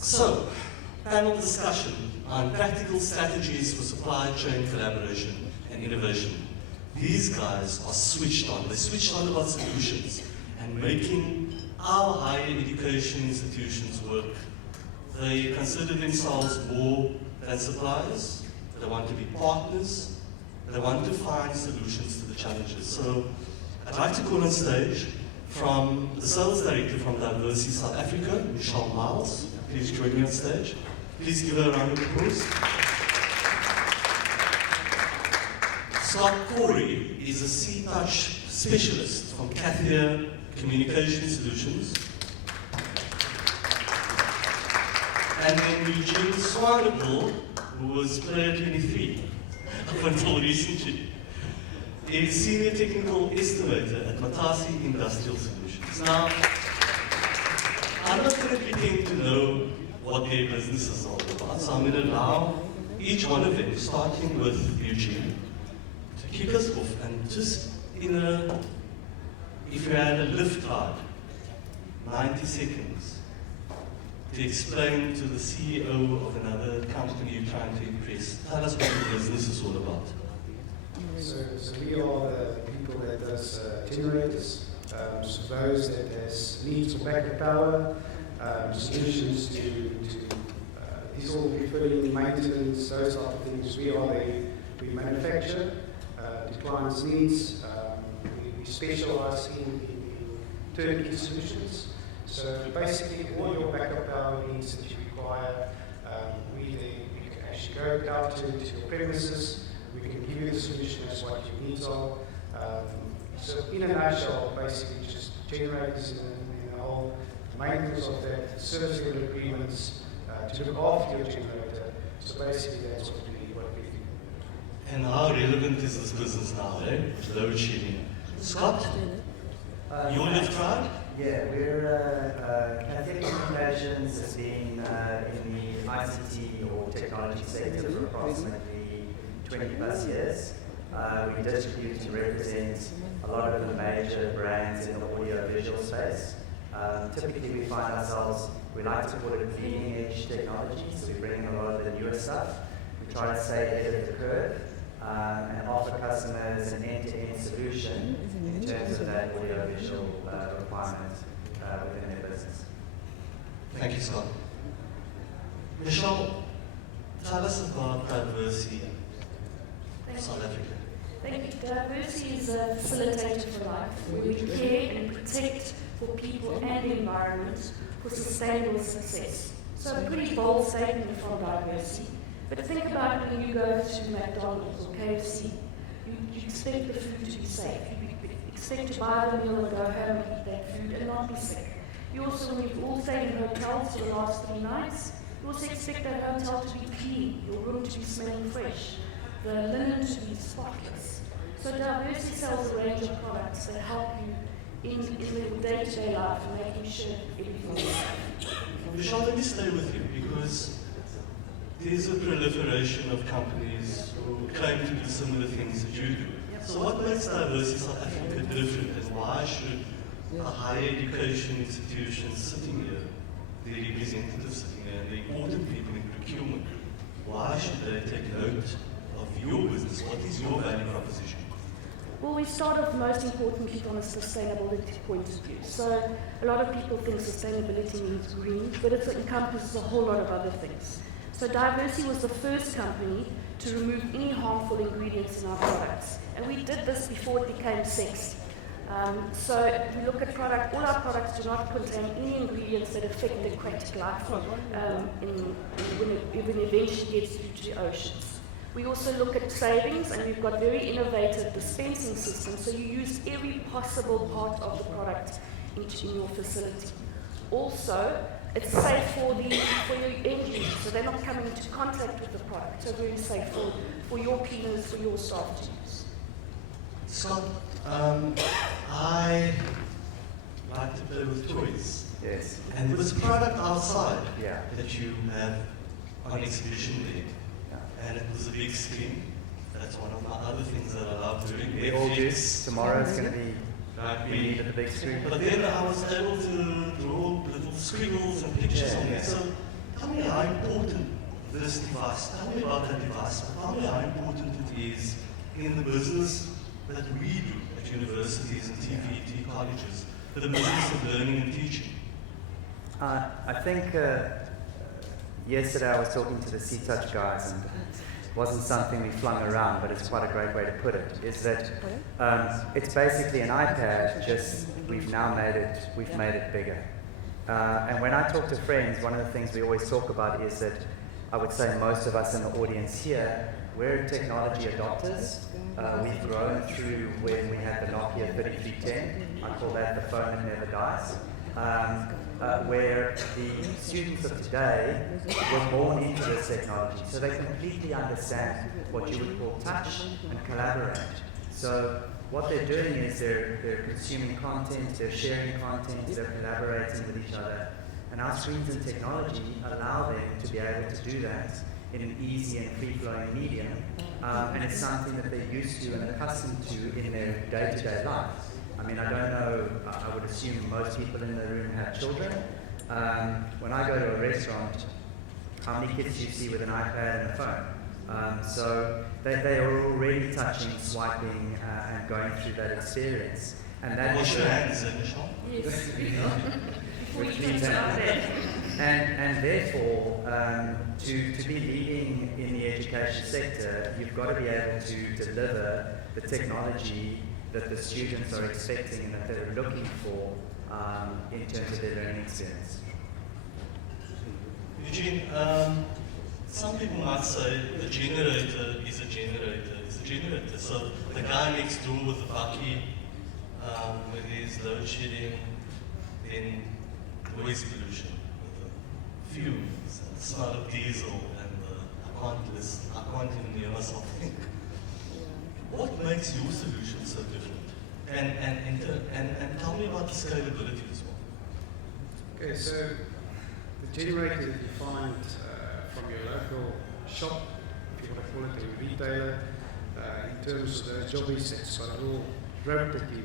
So, panel discussion on practical strategies for supply chain collaboration and innovation. These guys are switched on. They're switched on about solutions and making our higher education institutions work. They consider themselves more than suppliers. They want to be partners. They want to find solutions to the challenges. So I'd like to call on stage from the sales director from Diversey South Africa, Michele Miles. Please join me on stage. Please give her a round of applause. Corry is a C-Touch specialist from Kathea Communication Solutions. And then Eugene Swanepoel, who was player 23 up until recently, is senior technical estimator at Matase Industrial Solutions. Now, I'm not going to pretend to know what their business is all about, so I'm going to allow each one of them, starting with Eugene, to kick us off and just if you had a lift ride, 90 seconds, to explain to the CEO of another company you're trying to impress. Tell us what your business is all about. So we are the people that does generators, so those that has needs for backup power, solutions to diesel refilling, maintenance, those type of things. We manufacture to clients' needs. We specialize in turnkey solutions. So basically, all your backup power needs that you require, we can actually go out to your premises. We can give you the solution as what your needs are. So in a nutshell, basically just generators in the whole maintenance of that, service level agreements to look after your generator. So basically that's what we do. And how relevant is this business now, with load shedding? Scott, your lift ride? Yeah, we're Kathea Communications has been in the ICT or technology sector for approximately 20 plus years. We distribute and represent a lot of the major brands in the audio-visual space. Typically we find ourselves, we like to call it bleeding edge technology, so we bring a lot of the newer stuff. We try to stay ahead of the curve and offer customers an end-to-end solution in terms of that audio-visual requirement within their business. Thank you, Scott. Michele, tell us about Diversey South Africa. Thank you. Diversey is a facilitator for life, where we care and protect for people and the environment for sustainable success. So a pretty bold statement from Diversey. But think about when you go to McDonald's or KFC, you expect the food to be safe. You expect to buy the meal and go home and eat that food and not be sick. You also, when you've all stayed in hotels for the last 3 nights, you also expect that hotel to be clean, your room to be smelling fresh, the linen to be spotless. So Diversey sells a range of products that help you in the day-to-day life and making sure everything is safe. Michele, let me stay with you because there's a proliferation of companies who claim to do similar things that you do. So what makes Diversey South Africa different, and why should a higher education institution sitting here, the representatives sitting here, and the important people in procurement, why should they take note of your business? What is your value proposition? Well, we start off most importantly from a sustainability point of view. So a lot of people think sustainability means green, but it encompasses a whole lot of other things. So Diversey was the first company to remove any harmful ingredients in our products. And we did this before it became sexy. So if we look at product, all our products do not contain any ingredients that affect the aquatic life when it eventually gets through to the oceans. We also look at savings, and we've got very innovative dispensing systems, so you use every possible part of the product in your facility. Also, it's safe for your end users, so they're not coming into contact with the product, so very safe for your cleaners, for your staff to use. Scott, I like to play with toys. Yes. And there was a product outside Yeah. that you have on exhibition there. And it was a big screen. That's one of my other things that I love doing. We all do. Tomorrow's going to be Like we need the big screen. But then I was able to draw little squiggles and pictures on there. So me how important this device, tell me about that device, but tell me how important it is in the business that we do at universities and TVET colleges, the business of learning and teaching. I think yesterday I was talking to the C-Touch guys, and it wasn't something we flung around, but it's quite a great way to put it, is that it's basically an iPad, just we've made it bigger. And when I talk to friends, one of the things we always talk about is that I would say most of us in the audience here, we're technology adopters. We've grown through when we had the Nokia 3310. I call that the phone that never dies. Where the students of today were born into this technology, so they completely understand what you would call touch and collaborate. So what they're doing is they're consuming content, they're sharing content, they're collaborating with each other. And our screens and technology allow them to be able to do that in an easy and free-flowing medium. And it's something that they're used to and accustomed to in their day-to-day life. I mean, I don't know, I would assume most people in the room have children. When I go to a restaurant, how many kids do you see with an iPad and a phone? So they are already touching, swiping, and going through that experience. And that Wash your hands, Michele. Yes. which means and therefore, to be leading in the education sector, you've got to be able to deliver the technology that the students are expecting and that they're looking for in terms of their learning experience. Eugene, some people might say the generator is a generator is a generator. So the guy next door with the bucky, with his load shedding, then noise pollution, with the fumes, and the smell of diesel, and I can't even hear myself think. What makes your solution so different? And tell me about the scalability as well. Okay, so the generator that you find from your local shop, if you want to call it a retailer, in terms of those job sets, got a little rope that you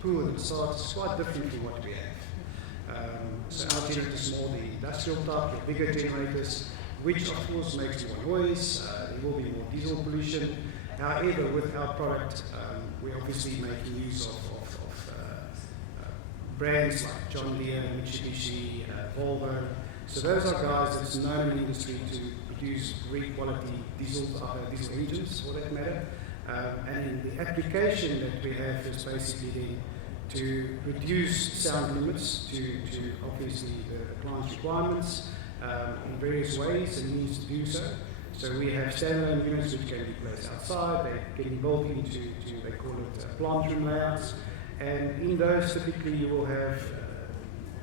pull and start. It's quite different from what we have. So our generators are more the industrial type, the bigger generators, which of course makes more noise. There will be more diesel pollution. However, with our product, we're obviously making use of brands like John Deere, Mitsubishi, Volvo. So those are guys that's known in the industry to produce great quality diesel engines, for that matter. And the application that we have is basically to reduce sound limits to obviously the client's requirements in various ways and needs to do so. So we have standalone units which can be placed outside. They're getting built into they call it plant room layouts. And in those, typically, you will have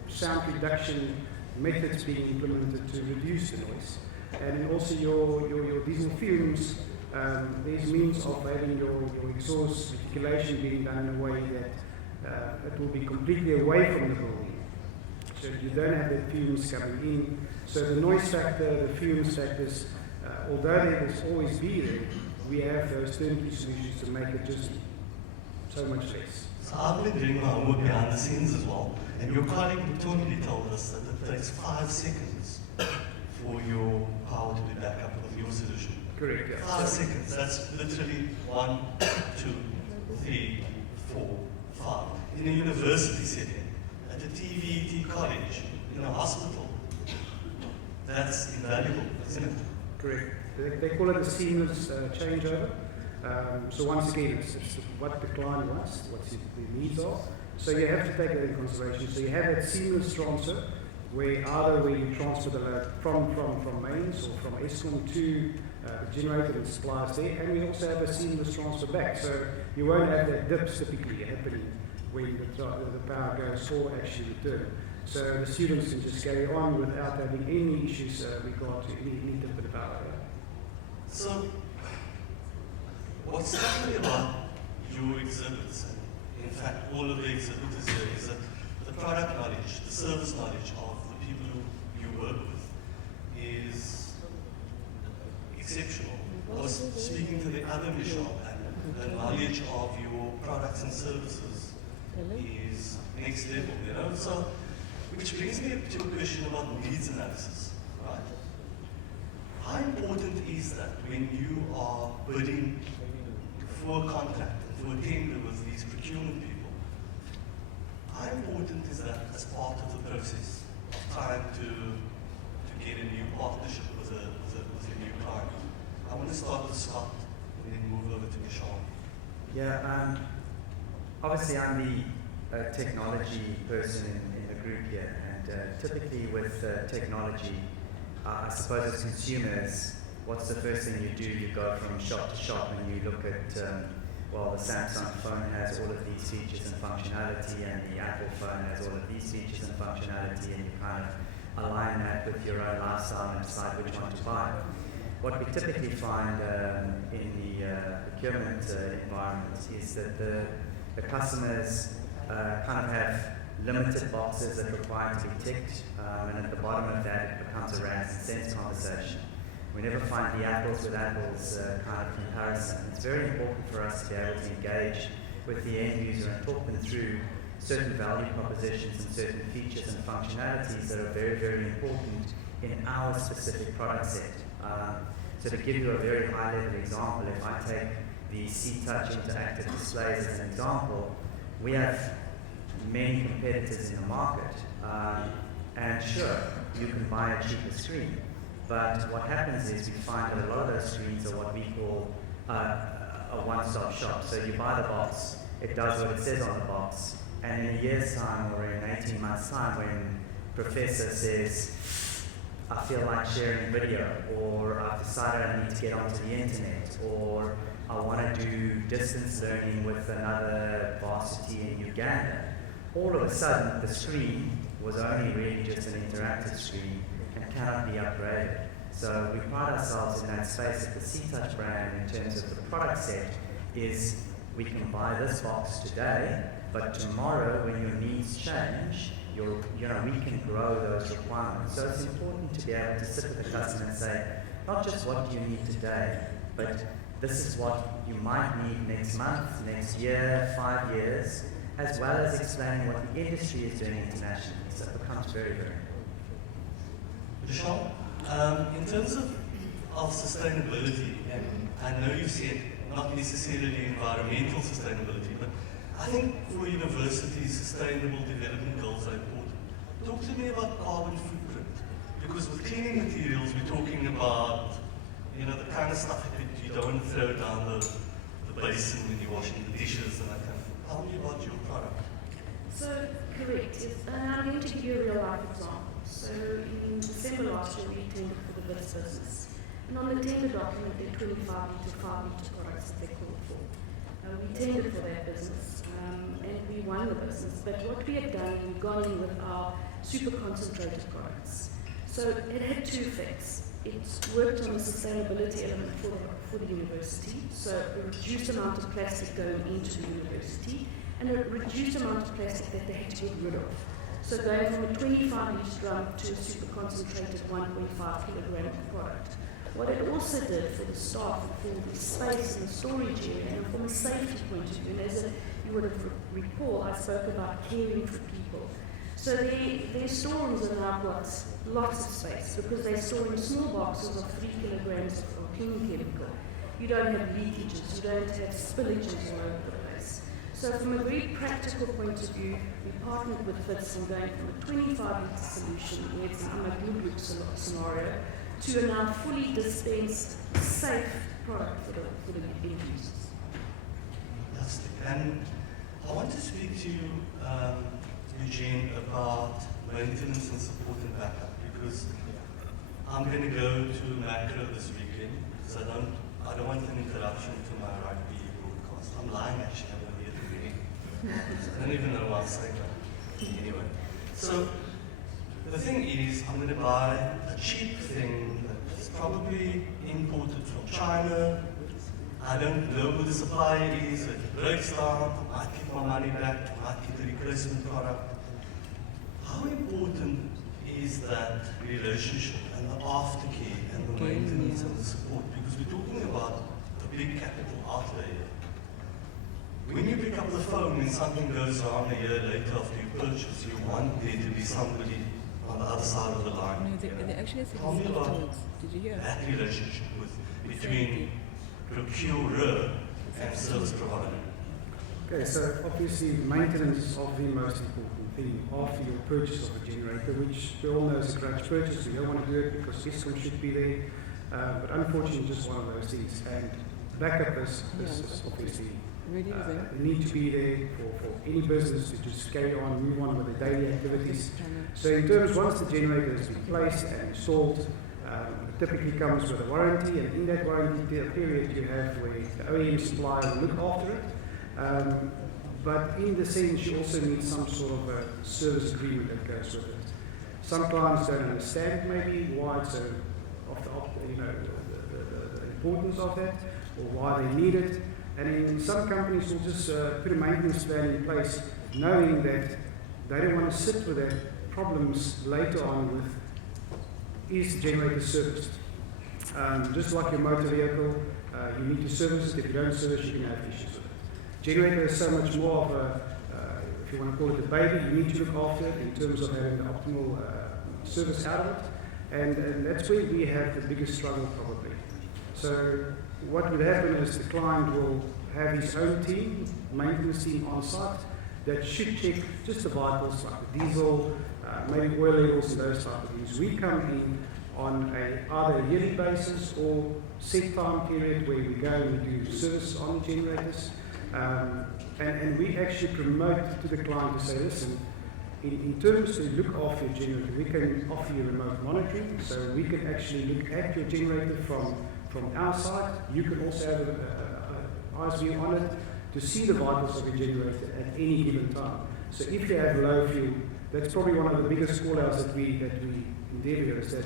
sound reduction methods being implemented to reduce the noise. And also your diesel fumes, there's means of having your exhaust reticulation being done in a way that it will be completely away from the building. So you don't have the fumes coming in. So the noise factor, the fumes factors, although they will always be there, we have those turnkey solutions to make it just so much less. So I've been doing my homework behind the scenes as well, and your colleague totally told us that it takes 5 seconds for your power to be back up with your solution. Correct. Yeah. 5 seconds. That's literally 1, 2, 3, 4, 5. In a university setting, at a TVET college, in a hospital, that's invaluable, isn't it? Correct. They call it a seamless changeover. So once again, it's what the client wants, what the needs are. So you have to take that into consideration. So you have that seamless transfer, where either we transfer the load from mains or from Eskom to the generator and suppliers there, and we also have a seamless transfer back. So you won't have that dips typically happening when the power goes or actually return. So the students can just carry on without having any issues regard to any dip in the power. So, what's lovely about your exhibits, and in fact all of the exhibitors here, is that the product knowledge, the service knowledge of the people who you work with is exceptional. I was speaking to the other Michele, and the knowledge of your products and services is next level, you know. So, which brings me to a question about needs analysis, right? is that when you are bidding for a contract, for a tender with these procurement people, how important is that as part of the process of trying to get a new partnership with a new client? I want to start with Scott and then move over to Michele. Yeah, obviously I'm the technology person in the group here, and typically with technology, I suppose as consumers, what's the first thing you do? You go from shop to shop and you look at, well, the Samsung phone has all of these features and functionality, and the Apple phone has all of these features and functionality, and you kind of align that with your own lifestyle and decide which one to buy. What we typically find in the procurement environment is that the customers kind of have limited boxes that require to be ticked, and at the bottom of that it becomes a rands and cents conversation. We never find the apples with apples kind of comparison. It's very important for us to be able to engage with the end user and talk them through certain value propositions and certain features and functionalities that are very, very important in our specific product set. So to give you a very high-level example, if I take the C-Touch interactive displays as an example, we have many competitors in the market, and sure, you can buy a cheaper screen, but what happens is we find that a lot of those screens are what we call a one-stop shop. So you buy the box, it does what it says on the box, and in a year's time or in 18 months' time, when Professor says, I feel like sharing video, or I've decided I need to get onto the internet, or I want to do distance learning with another varsity in Uganda, all of a sudden the screen was only really just an interactive screen and cannot be upgraded. So we pride ourselves in that space at the C-Touch brand in terms of the product set is we can buy this box today, but tomorrow when your needs change, we can grow those requirements. So it's important to be able to sit with the customer and say, not just what do you need today, but this is what you might need next month, next year, 5 years, as well as explaining what the industry is doing internationally. So it becomes very, very important. Michele, in terms of sustainability, and I know you said not necessarily environmental sustainability, but I think for universities, sustainable development goals are important. Talk to me about carbon footprint, because with cleaning materials, we're talking about, the kind of stuff that you don't throw down the basin when you're washing the dishes and that kind of thing. Tell me about your product. So, correct. And I'm going to give you a real life example. So, in December last year, we tendered for the Diversey business. And on the tender document, there are 25 litre, 5 litre products that they called for. We tendered for that business, and we won the business. But what we have done, we've gone in with our super concentrated products. So it had two effects. It worked on the sustainability element for the university, so a reduced amount of plastic going into the university, and a reduced amount of plastic that they had to get rid of. So going from a 25 litre drum to a super concentrated 1.5 kilogram product. What it also did for the staff and for the space and the storage area, and from a safety point of view, and as you would have recall, I spoke about caring for people. So their storerooms are now got lots of space because they're storing small boxes of 3 kilograms of cleaning chemical. You don't have leakages, you don't have spillages all over the place. So from a very practical point of view, we partnered with FITS and going from a 25 litre solution, where it's a blue group scenario, to a now fully dispensed, safe product for the end users. Fantastic. And I want to speak to you, Eugene, about maintenance and support and backup, because I'm going to go to macro this weekend, because I don't want an interruption to my rugby broadcast. I'm lying actually, I'm going to be at the beginning. I don't even know why I'm saying that. Anyway, so the thing is, I'm going to buy a cheap thing that's probably imported from China. I don't know who the supplier is. If it breaks down, I might get my money back, I might get a replacement product. How important is that relationship and the aftercare and the maintenance and the support? Because we're talking about a big capital outlay here. When you pick up the phone and something goes wrong a year later after you purchase, you want there to be somebody on the other side of the line. They actually said Tell me this about afterwards. Did you hear? that relationship between procurer and service provider. Okay, so obviously maintenance is of the most important thing after your purchase of a generator, which we all know is a grudge purchase. We don't want to do it because Eskom should be there, but unfortunately just one of those things. And backup is obviously need to be there for any business to just carry on, move on with their daily activities. So in terms, once the generator has been placed and installed, it typically comes with a warranty, and in that warranty period you have where the OEM supplier will look after it. But in the sense, you also need some sort of a service agreement that goes with it. Some clients don't understand maybe why it's so the importance of that, or why they need it. And in some companies will just put a maintenance plan in place, knowing that they don't want to sit with their problems later on with, is the generator serviced? Just like your motor vehicle, you need to service it. If you don't service, you can have issues with it. Generator is so much more of a, if you want to call it a baby, you need to look after it in terms of having the optimal service out of it. And that's where we have the biggest struggle probably. So what would happen is the client will have his own team, maintenance team on site, that should check just the vitals like the diesel, maybe oil levels and those type of things. We come in on either a yearly basis or set time period where we go and we do service on the generators. And we actually promote to the client to say, listen, in terms to look after your generator, we can offer you remote monitoring, so we can actually look at your generator from our side. You can also have an eyes view on it to see the vitals of your generator at any given time. So if you have low fuel, that's probably one of the biggest call-outs that we endeavour is that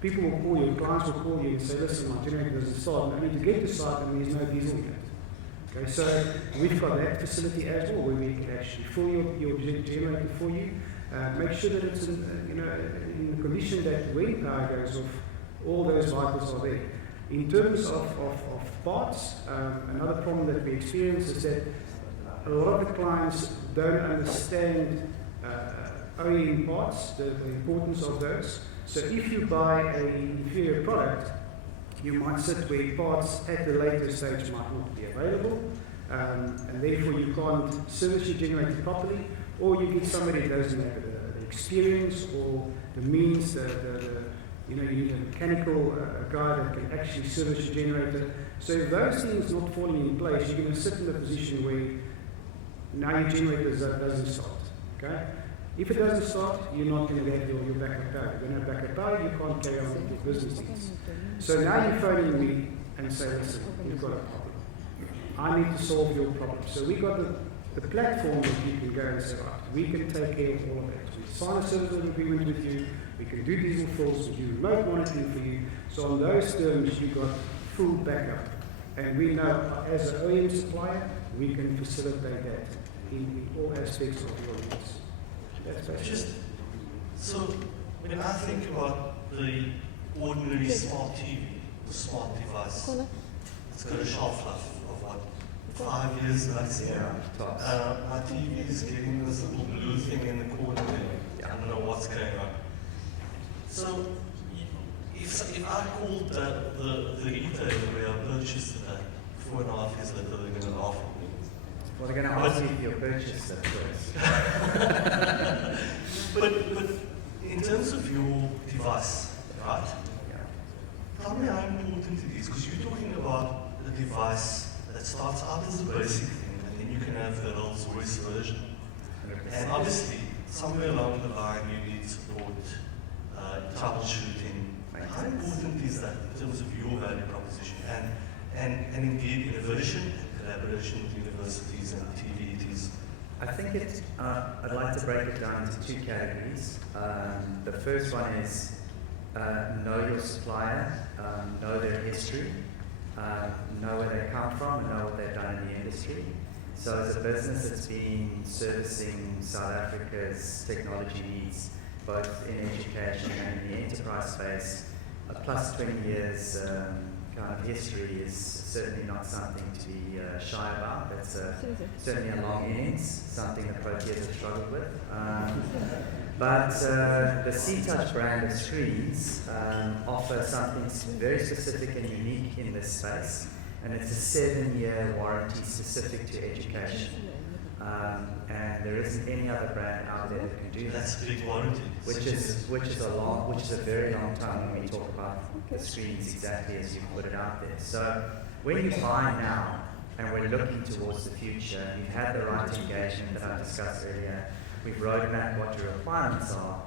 people will call you, clients will call you and say, listen, my generator doesn't start, I need to get to site and there's no diesel yet. Okay, so we've got that facility as well where we can actually fill your generator for you, make sure that it's in the condition that when power goes off, all those vitals are there. In terms of parts, another problem that we experience is that a lot of the clients don't understand OEM parts, the importance of those. So if you buy an inferior product, you might sit where parts at the later stage might not be available, and therefore you can't service your generator properly, or you get somebody that doesn't have the experience or the means, you need a mechanical guy that can actually service your generator. So if those things not falling in place, you're going to sit in a position where now your generator doesn't start. Okay? If it doesn't start, you're not going to have your backup power. You're going to have backup power, you can't carry on with your business needs. So now you're phoning me and say, listen, you've got a problem. I need to solve your problem. So we got the platform that you can go and say, right, we can take care of all of that. We sign a service agreement with you, we can do diesel fills, we do remote monitoring for you. So on those terms, you've got full backup. And we know, as an OEM supplier, we can facilitate that in all aspects of your needs. That's basically. So when I think about the ordinary smart TV, the smart device, it's got a shelf life of what, 5 years max? Yeah, my TV is getting this little blue thing in the corner there. I don't know what's going on. So if I called the retailer where I purchased it 4.5 years later, they're going to laugh at me. Well, they're going to ask you if you purchased it first. but in terms of your device, right? Tell me how important it is, because you're talking about a device that starts out as a basic thing, and then you can have the Rolls-Royce version. And obviously, somewhere along the line, you need support, troubleshooting. How important is that in terms of your value proposition? And indeed, innovation and collaboration with universities and TVETs. I think I'd like to break it down into two categories. The first one is know your supplier, know their history, know where they come from, and know what they've done in the industry. So as a business that's been servicing South Africa's technology needs, both in education and in the enterprise space, a plus 20 years kind of history is certainly not something to be shy about. That's certainly a long innings, something that Proteas have struggled with. But the C-Touch brand of screens offer something very specific and unique in this space, and it's a 7-year warranty specific to education. And there isn't any other brand out there that can do that. That's a big warranty. Which is a very long time when we talk about the screens exactly as you put it out there. So when you buy now, and we're looking towards the future, you've had the right engagement that I discussed earlier, we've roadmapped what your requirements are,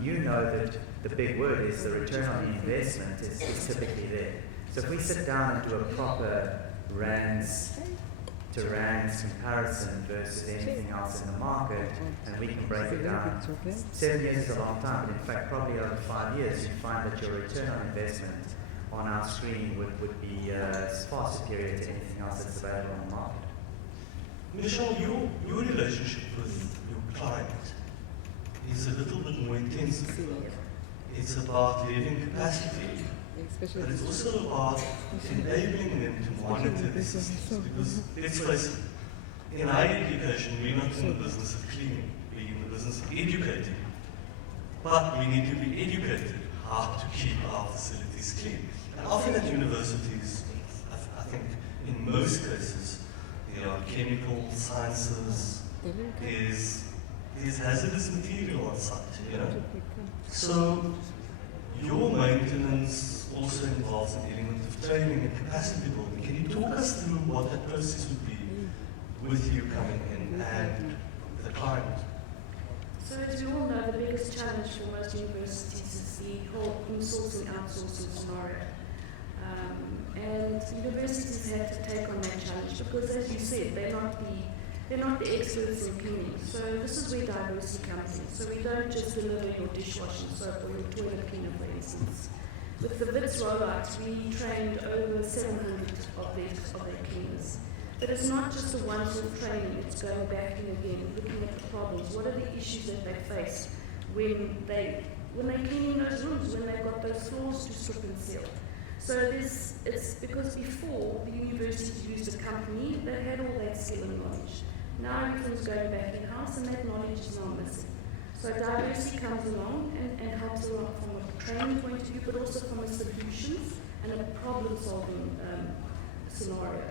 you know that the big word is the return on the investment is typically there. So if we sit down and do a proper rands to rands comparison versus anything else in the market, and we can break it down. 7 years is a long time, but in fact probably over 5 years you find that your return on investment on our screen would be far superior to anything else that's available on the market. Michele, your relationship with your client is a little bit more intensive. It's about leaving capacity, but it's also about enabling them to monitor the systems. Because let's face it, in higher education, we're not in the business of cleaning, we're in the business of educating. But we need to be educated how to keep our facilities clean. And often at universities, I think in most cases, there are chemical sciences, there's hazardous material on site, you know. So your maintenance also involves an element of training and capacity building. Can you talk us through what that process would be with you coming in and the client? So as we all know, the biggest challenge for most universities is the whole insourcing, outsourcing scenario. And universities have to take on that challenge because, as you said, they're not the experts in cleaning. So this is where Diversey comes in. So we don't just deliver your dishwashing soap or your toilet cleaner, for instance. With the VITS rollout, we trained over 700 of their cleaners. But it's not just a one-off training, it's going back in again, looking at the problems. What are the issues that they face when they're cleaning those rooms, when they've got those floors to strip and seal? So it's because before the university used a company that had all that skill and knowledge. Now everything's going back in-house and that knowledge is now missing. So Diversey comes along and helps a lot from a training point of view, but also from a solutions and a problem-solving scenario.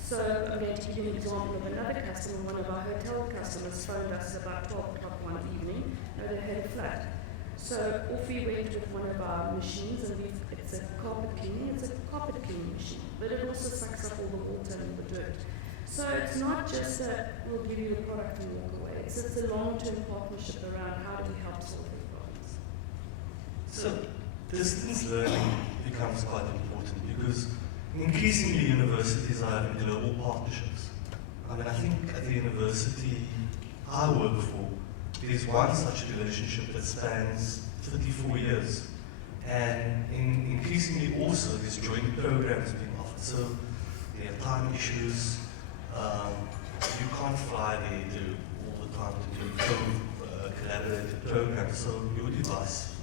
So I'm going to give you an example of another customer. One of our hotel customers phoned us about 12 o'clock one evening. They had a flood. So off we went with one of our machines, and it's a carpet cleaning machine, but it also sucks up all the water and the dirt. So it's not just that we'll give you a product and walk away. It's a long-term partnership around how do we help solve these problems. So distance learning becomes quite important because increasingly universities are having global partnerships. I mean, I think at the university I work for, there's one such relationship that spans 34 years. And increasingly also there's joint programs being offered. So there are time issues. You can't fly there all the time to do collaborative programs. So your device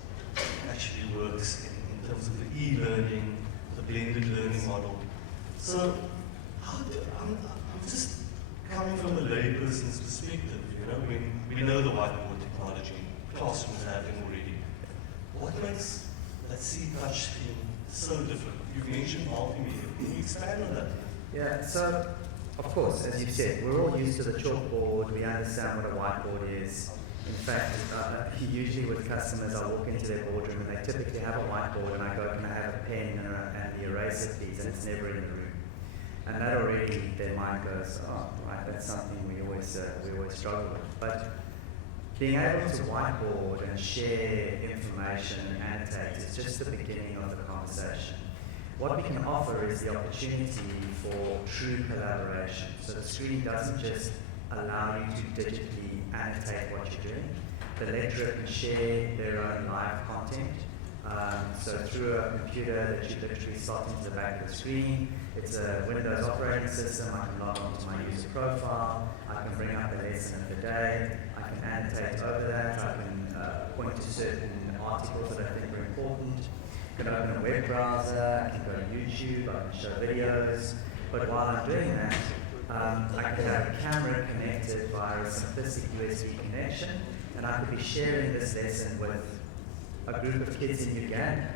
actually works in terms of the e-learning, the blended learning model. So I'm just coming from a layperson's perspective, you know, we know the whiteboard technology, classrooms have them already. What makes that C-Touch thing so different? You've mentioned multimedia. Can you expand on that? Yeah, so of course, as you said, we're all used to the chalkboard, we understand what a whiteboard is. In fact, usually with customers, I walk into their boardroom and they typically have a whiteboard and I go, can I have a pen and the eraser please, and it's never in the room. And that already, their mind goes, oh, right, that's something we always struggle with. But being able to whiteboard and share information and annotate is just the beginning of the conversation. What we can offer is the opportunity for true collaboration. So the screen doesn't just allow you to digitally annotate what you're doing. The lecturer can share their own live content. So through a computer that you literally slot into the back of the screen, it's a Windows operating system. I can log on to my user profile. I can bring up a lesson of the day. I can annotate over that. I can point to certain articles that I think are important. I can open a web browser. I can go to YouTube. I can show videos. But while I'm doing that, I can have a camera connected via a simplistic USB connection, and I could be sharing this lesson with a group of kids in Uganda,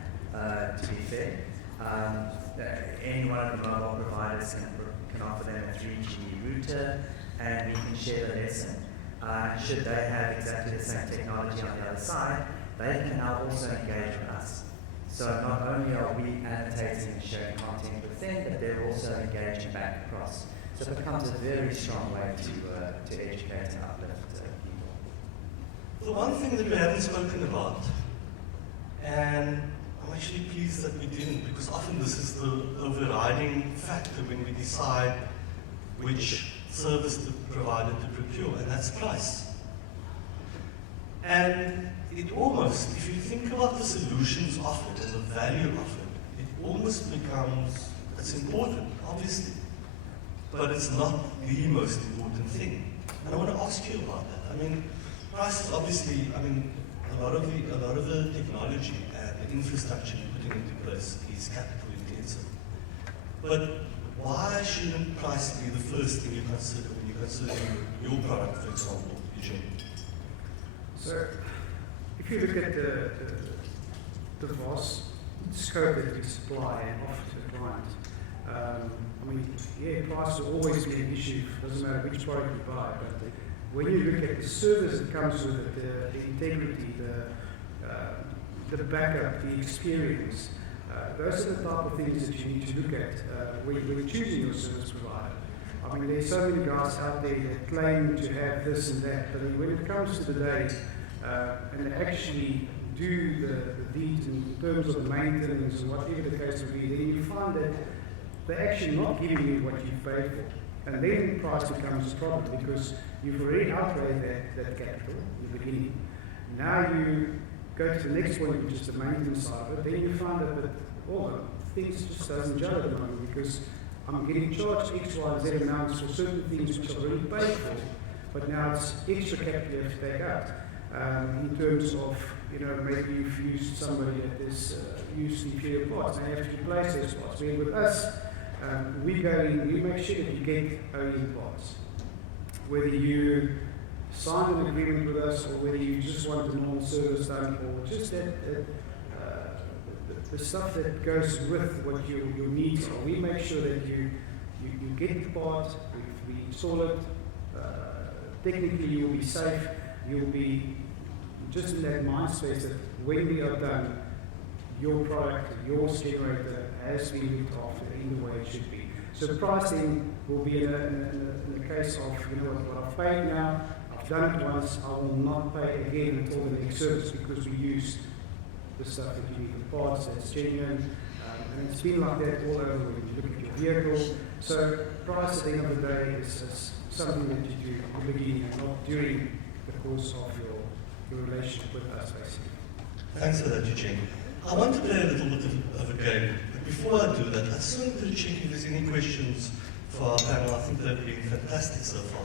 to be fair. Any one of the mobile providers can offer them a 3G router, and we can share the lesson. Should they have exactly the same technology on the other side, they can now also engage with us. So not only are we annotating and sharing content with them, but they're also engaging back across. So it becomes a very strong way to educate and uplift people. The one thing that we haven't spoken about, and I'm actually pleased that we didn't, because often this is the overriding factor when we decide which service to provider to procure, and that's price. And it almost, if you think about the solutions offered and the value offered, it almost becomes, it's important, obviously, but it's not the most important thing. And I want to ask you about that. I mean, price is obviously, I mean, a lot of the technology and the infrastructure you're putting into place is capital intensive. But why shouldn't price be the first thing you consider when you're considering your product, for example, Eugene? So, if you look at the vast scope that we supply and offer to the client, I mean, yeah, price will always be an issue. Doesn't matter which product you buy, but when you look at the service that comes with it, the integrity, the backup, the experience, those are the type of things that you need to look at when you're choosing your service provider. I mean, there's so many guys out there that claim to have this and that, but when it comes to the day and they actually do the deeds in terms of the maintenance and whatever the case may be, then you find that they're actually not giving you what you've paid for. And then price becomes a problem because you've already outlaid that capital in the beginning. Now you go to the next point, which is the maintenance side of it, then you find that things just doesn't gel at the moment because I'm getting charged X, Y, Z amounts for certain things which I've already paid for, but now it's extra capital you have to take out. In terms of, maybe you've used somebody that is used inferior parts, and they have to replace those parts. Where with us, we go in, we make sure that you get OEM parts. Whether you sign an agreement with us or whether you just want a normal service done or just the stuff that goes with what your needs are. We make sure that you get the part, we install it, technically you will be safe, you'll be just in that mind space that when we are done, your product, your generator has been looked after in the way it should be. So the pricing will be in the case of, what I've paid now, I've done it once, I will not pay again until the next service because we use the stuff that you need, the parts that's genuine, and it's been like that all over when you look at your vehicle. So price at the end of the day is something that you do at the beginning and not during the course of your relationship with us, basically. Thanks for that, Eugene. I want to play a little bit of a game, but before I do that, I just wanted to check if there's any questions for our panel. I think they've been fantastic so far.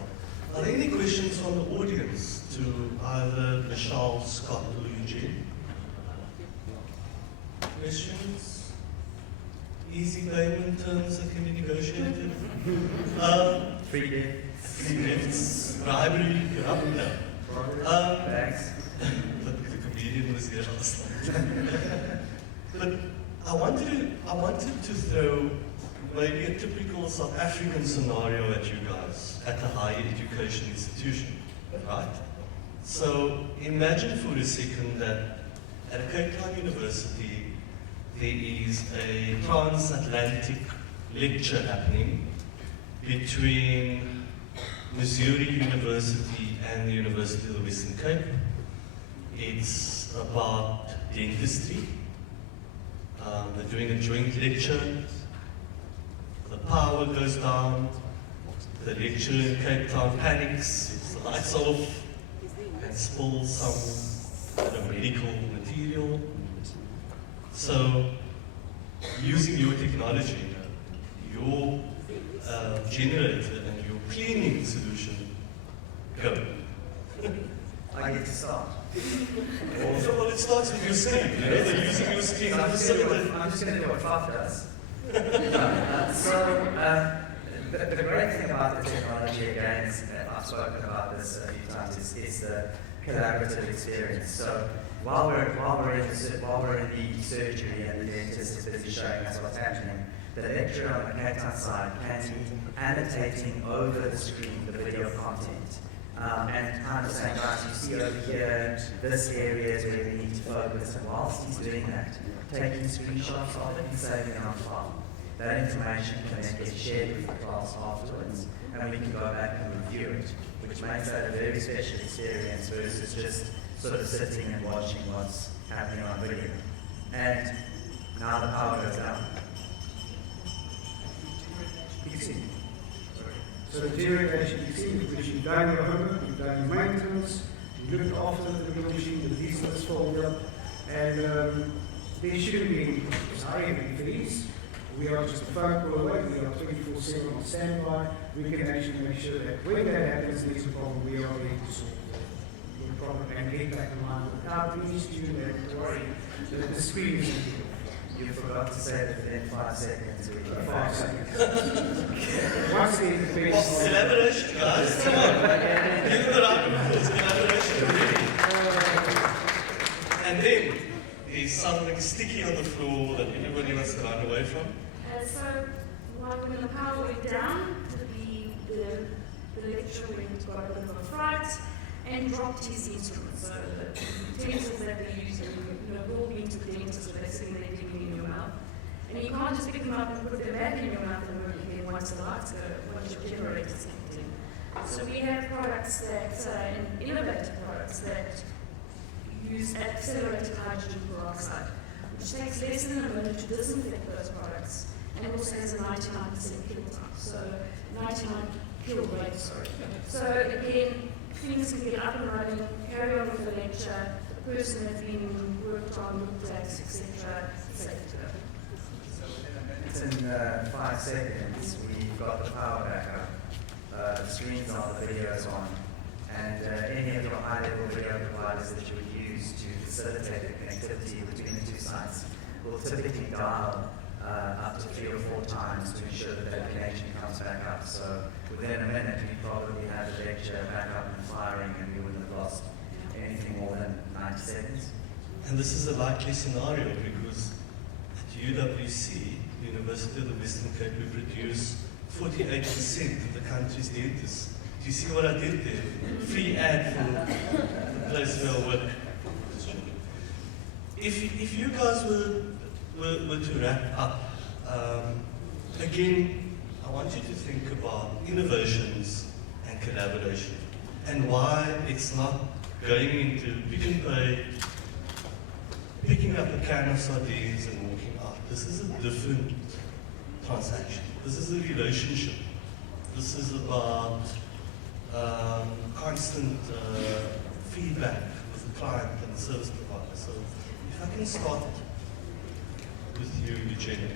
Are there any questions from the audience to either Michele, Scott, or Eugene? Questions? Easy payment terms that can be negotiated? Free gifts. Free gifts, bribery, no. Thanks. But the comedian was here last night. But I wanted to throw maybe a typical South African scenario at you guys at a higher education institution, right? So imagine for a second that at a Cape Town University there is a transatlantic lecture happening between Missouri University and the University of the Western Cape. It's about dentistry. They're doing a joint lecture. The power goes down. The lecturer in Cape Town panics, the lights off, and spills some medical material. So, using your technology, your generator and your cleaning solution, go. I get to start. Well, it starts with your screen. They're using your screen. So I'm just going to do what Fluff does. The great thing about the technology, again, I've spoken about this a few times, is the collaborative experience. So while we're in the surgery and the dentist is busy showing us what's happening, the lecturer on the Kathea side can be annotating over the screen the video content. And kind of saying, guys, you see over here, this area is where we need to focus. And whilst he's doing that, taking screenshots of it and saving it on file. That information can then get shared with the class afterwards, and we can go back and review it, which makes that a very special experience versus just sort of sitting and watching what's happening on video. And now the power goes down. So the generation you see, which you've done your homework, you've done your maintenance, you looked after the video machine, the business folder, and there shouldn't be any anxiety for these. We are just a phone call away, we are 24/7 on standby. We can actually make sure that when that happens, there's a problem, we are ready to solve the problem and get back in line without any student having to worry that the screen is You forgot to say that within 5 seconds. 5 seconds. Once the interface. Collaboration, guys. Come on. Give them the round of applause. Collaboration. And then there's something sticky on the floor that everybody wants to run away from. So when the power went down, the lecturer got a bit of a fright and dropped his instruments. So the utensils that they use, we've all been to the dentist where they're sitting there digging in your mouth. And you can't just pick them up and put them back in your mouth and work again once the lights go, once your generator's kicked in. So we have products that, innovative products that use accelerated hydrogen peroxide, which takes less than a minute to disinfect those products and also has a 99% kill time. So 99 kill rate, sorry. So again, things can get up and running, carry on with the lecture, the person has been worked on, looked at, etc. safe to go. So within a minute and 5 seconds, we've got the power back up. The screens on, the videos on, and any of your high-level video providers that you would use to facilitate the connectivity between the two sites will typically dial up to 3 or 4 times to ensure that that connection comes back up. So within a minute, we probably had the lecture back up and firing, and we wouldn't have lost anything more than 90 seconds. And this is a likely scenario because at UWC, University of the Western Cape, we produce 48% of the country's dentists. Do you see what I did there? Free ad for the place where I work. If you guys were to wrap up, again, I want you to think about innovations and collaboration and why it's not going into Pick n Pay, picking up a can of sardines and walking out. This is a different transaction. This is a relationship. This is about constant feedback with the client and the service provider. So if I can start with you, Eugene.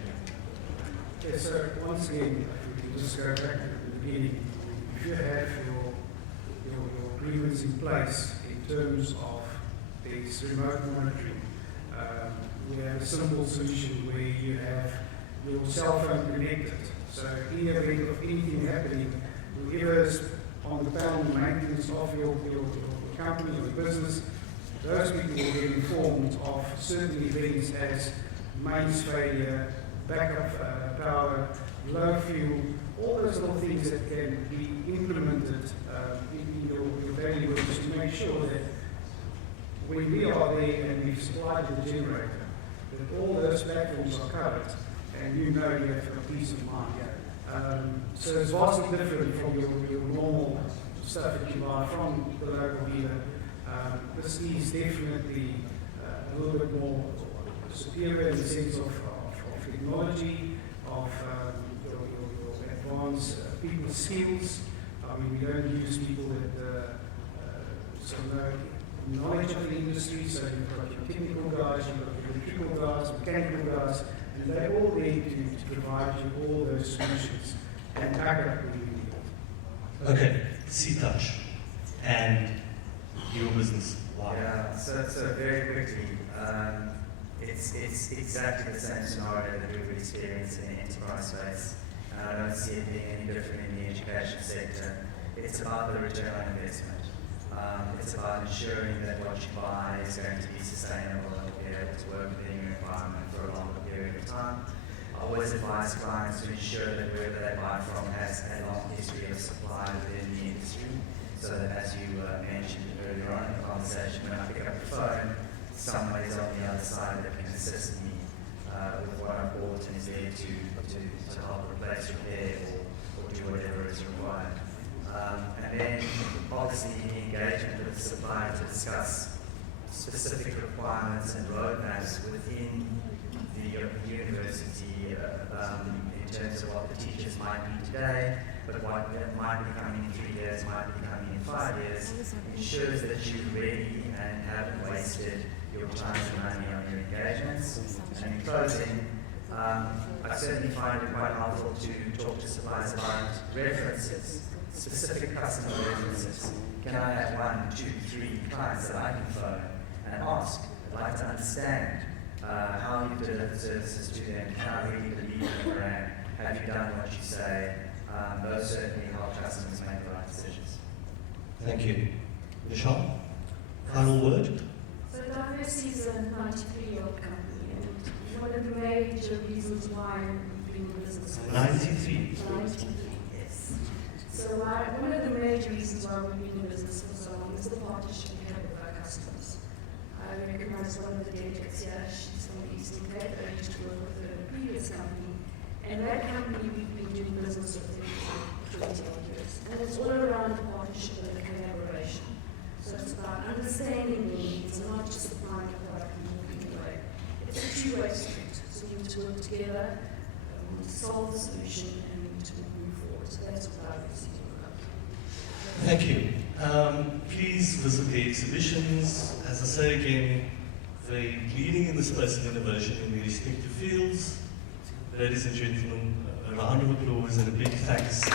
Yes, so once again, if we just go back to the beginning, if you have your agreements in place in terms of this remote monitoring, we have a simple solution where you have your cell phone connected. So in the event of anything happening, whoever's on the panel maintenance of your company or business, those people will get informed of certain events as mains failure, backup power, low fuel, all those little things that can be implemented in your daily work to make sure that when we are there and we've supplied the generator, that all those platforms are covered and you know you have a peace of mind. So it's vastly different from your normal stuff that you buy from the local dealer. This is definitely a little bit more superior in the sense of technology, of your advanced people skills. I mean, we don't use people that know knowledge of the industry, so you've got your technical guys, you've got your electrical guys, mechanical guys, and they're all there to provide you all those solutions and back up when you need it. Okay, C-Touch and your business. Wow. Yeah, so very quickly, it's exactly the same scenario that we would experience in the enterprise space. And I don't see it being any different in the education sector. It's about the return on investment. It's about ensuring that what you buy is going to be sustainable and will be able to work within your environment for a longer period of time. I always advise clients to ensure that whoever they buy from has a long history of supply within the industry, so that as you mentioned earlier on in the conversation, when I pick up the phone, somebody's on the other side that can assist me with what I bought and is there to help replace, repair, or do whatever is required. And then obviously the engagement with the supplier to discuss specific requirements and roadmaps within the university in terms of what the teachers might need today, but what might be coming in 3 years, might be coming in 5 years, ensures that you're ready and haven't wasted your time and money on your engagements. And in closing, I certainly find it quite helpful to talk to suppliers about references, specific customer references. Can I have 1, 2, 3 clients that I can phone and ask? I'd like to understand how you deliver services to them. Can I really believe in the brand? Have you done what you say? Those certainly help customers make the right decisions. Thank you. Michele, final word? So Diversey is a 93-year-old company, and one of the major reasons why we've been in business. 93. 93, yes. So one of the major reasons why we've been in business for so long is the partnership we have with our customers. I recognize one of the delegates here, she's from the Eastern Cape, I used to work with her in a previous company, and that company we've been doing business with them for 20 odd years. And it's all around the partnership and the collaboration. So it's about understanding the needs and not just supplying a product and walking away. It's a two-way street. So we need to work together, solve the solution, and we need to move forward. So that's what I would see. Thank you. Please visit the exhibitions. As I say again, they're leading in the space of innovation in their respective fields. Ladies and gentlemen, a round of applause and a big thanks.